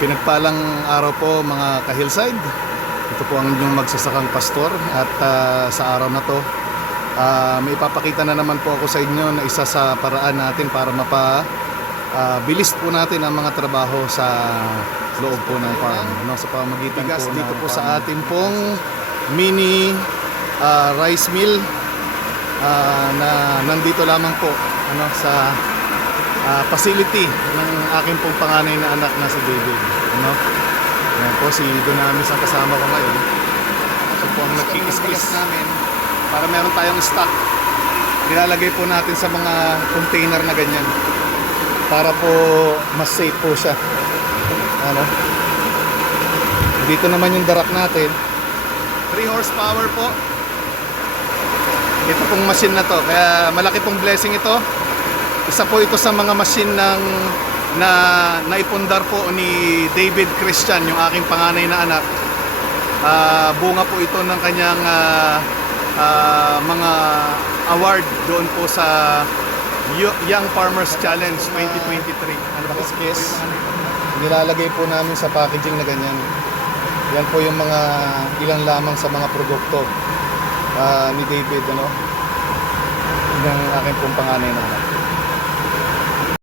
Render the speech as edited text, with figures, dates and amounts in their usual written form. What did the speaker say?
Pinagpalang araw po mga ka-hillside. Ito po ang inyong magsasakang pastor at sa araw na to may ipapakita na naman po ako sa inyo na isa sa paraan natin para bilis po natin ang mga trabaho sa loob po ng farm, sa pamamagitan po dito po sa atin pong mini rice mill na nandito lamang po sa facility ng aking pong panganay na anak na si David. Yan po si Dunamis ang kasama ko ngayon. Ito po ang nagkikis-kis namin para meron tayong stock. Nilalagay po natin sa mga container na ganyan para po mas safe po siya. Dito naman yung darak natin. 3 horsepower po. Ito pong machine na to, kaya malaki pong blessing ito. Isa po ito sa mga machine na naipundar po ni David Christian, yung aking panganay na anak. Bunga po ito ng kanyang mga award doon po sa Young Farmers Challenge 2023. Nilalagay po namin sa packaging na ganyan. Yan po yung mga ilang lamang sa mga produkto ni David, yung aking pong panganay na anak.